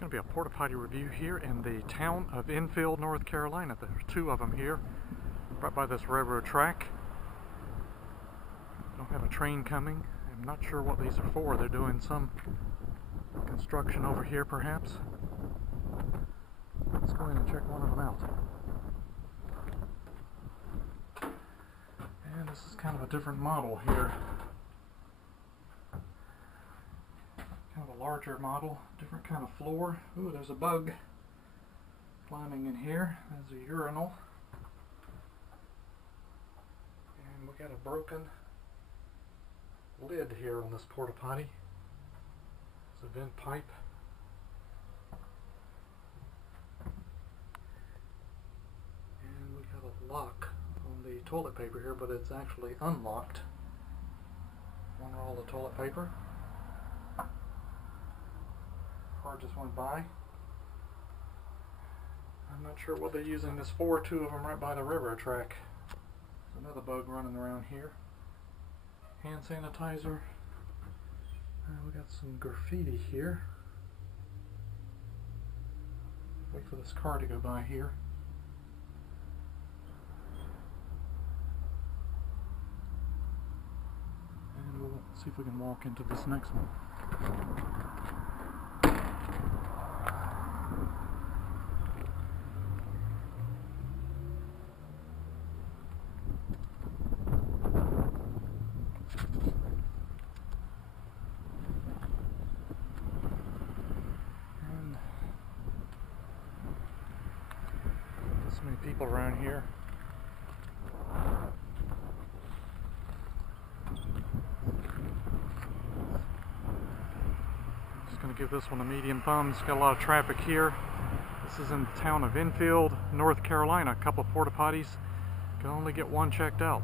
going to be a porta potty review here in the town of Enfield, North Carolina. There's two of them here, right by this railroad track. Don't have a train coming. I'm not sure what these are for. They're doing some construction over here, perhaps. Let's go in and check one of them out. And this is kind of a different model here. Kind of a larger model, different kind of floor. Ooh, there's a bug climbing in here. There's a urinal. And we got a broken lid here on this porta potty. It's a vent pipe. And we got a lock on the toilet paper here, but it's actually unlocked. One roll of toilet paper. Car just went by. I'm not sure what they're using this for. Two of them right by the railroad track. There's another bug running around here. Hand sanitizer. We got some graffiti here. Wait for this car to go by here. And we'll see if we can walk into this next one. So many people around here. I'm just going to give this one a medium thumbs. Got a lot of traffic here. This is in the town of Enfield, North Carolina. A couple of porta potties. Can only get one checked out.